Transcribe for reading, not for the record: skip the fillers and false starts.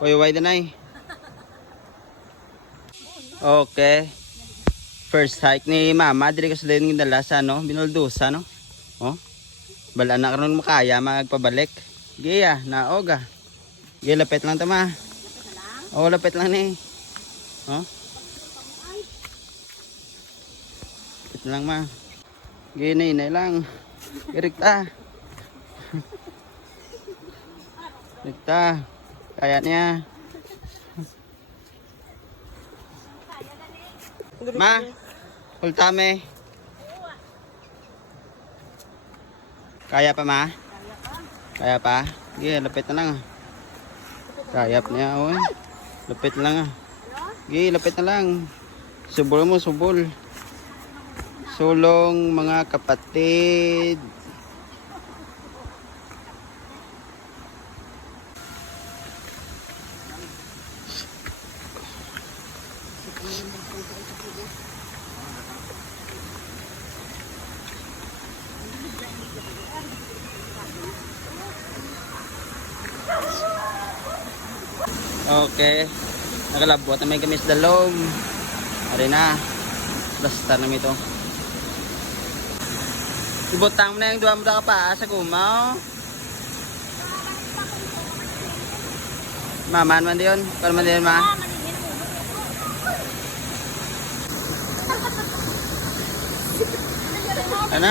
Uy, why na ay? Okay. First hike ni Mama. Dili kasi din yung dala sa no? Binuldusa no? Oh? Bala na karon makaya magpabalik. Giya, naog ah. Giya, lapit lang tama. Oo, lapit lang ni. Oh? Lapit lang ma. Giya na inay lang. Irikta. Irikta. Kaya niya. Ma, ultame. Kaya pa ma? Kaya pa? Sige, lapit na lang ah. Kaya pa niya, oh. Lapit lang ah. Sige, lapit na lang. Subol mo, subol. Sulong mga kapatid. Okay. Nakalabot na may gamis dalom. Ari na. Basta na ito. Ibutang mo na yung duwa mo ka pa sa gumaw. Maman man diyon. Para man diyon ma. Ano?